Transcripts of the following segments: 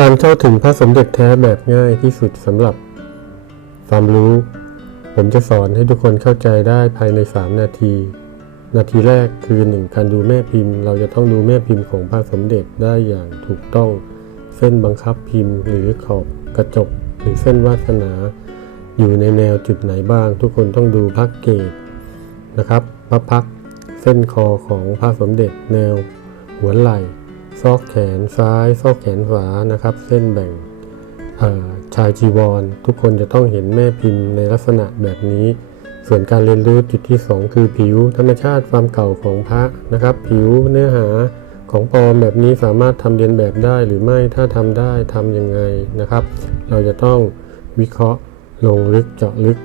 การเข้าถึงพระสมเด็จแท้แบบง่ายที่สุดสำหรับความรู้ ผมจะสอนให้ทุกคนเข้าใจได้ภายใน 3 นาที นาทีแรกคือ 1 การดูแม่พิมพ์ เราจะต้องดูแม่พิมพ์ของพระสมเด็จได้อย่างถูกต้อง เส้นบังคับพิมพ์ หรือขอบกระจก หรือเส้นวาสนา อยู่ในแนวจุดไหนบ้าง ทุกคนต้องดูพักเกตนะครับพระพักเส้นคอของพระสมเด็จแนวหัวไหล่ ซอกแขนซ้าย ซอกแขนขวานะครับ เส้นแบ่งชายจีวร ทุกคนจะต้องเห็นแม่พิมพ์ในลักษณะแบบนี้ ส่วนการเรียนรู้จุดที่ 2 คือผิวธรรมชาติความเก่าของพระนะครับ ผิวเนื้อหาของปลอมแบบนี้สามารถทำเรียนแบบได้หรือไม่ถ้าทำได้ทำยังไงนะครับ เราจะต้องวิเคราะห์ลงลึกเจาะลึก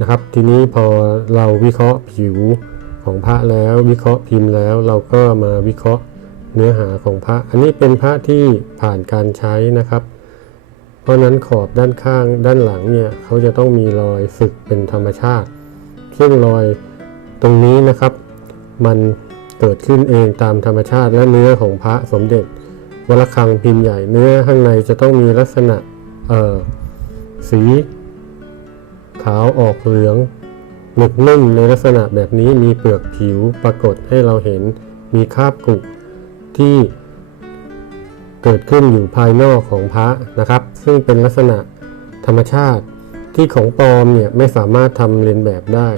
นะครับ ทีนี้พอเราวิเคราะห์ผิวของพระแล้ววิเคราะห์พิมพ์แล้ว เราก็มาวิเคราะห์ เนื้อหาของพระ อันนี้เป็นพระที่ผ่านการใช้นะครับ เพราะนั้นขอบด้านข้างด้านหลังเนี่ยเขาจะต้องมีรอยสึกเป็นธรรมชาติ ซึ่งรอยตรงนี้นะครับ มันเกิดขึ้นเองตามธรรมชาติและเนื้อของพระสมเด็จวัลคังพิมพ์ใหญ่เนื้อข้างในจะต้องมีลักษณะเอ่อสี ขาวออกเหลืองหนึกนุ่มในลักษณะแบบนี้มีเปลือกผิวปรากฏให้เราเห็นมีคราบกรุ ที่เกิดขึ้นอยู่ภายนอกของพระนะครับ ซึ่งเป็นลักษณะธรรมชาติที่ของปลอมเนี่ยไม่สามารถทำเลียนแบบได้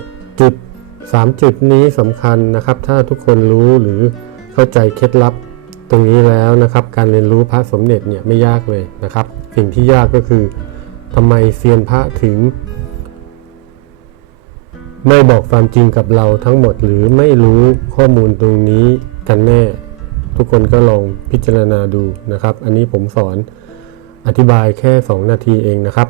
จุด 3 จุดนี้สำคัญนะครับ ถ้าทุกคนรู้หรือเข้าใจเคล็ดลับตรงนี้แล้วนะครับ การเรียนรู้พระสมเด็จเนี่ยไม่ยากเลยนะครับ สิ่งที่ยากก็คือทำไมเซียนพระถึง ไม่บอกความจริงกับเราทั้งหมดหรือไม่รู้ข้อมูลตรงนี้กันแน่ ทุกคนก็ลองพิจารณาดูนะครับ อันนี้ผมสอนอธิบายแค่ 2 นาทีเองนะครับ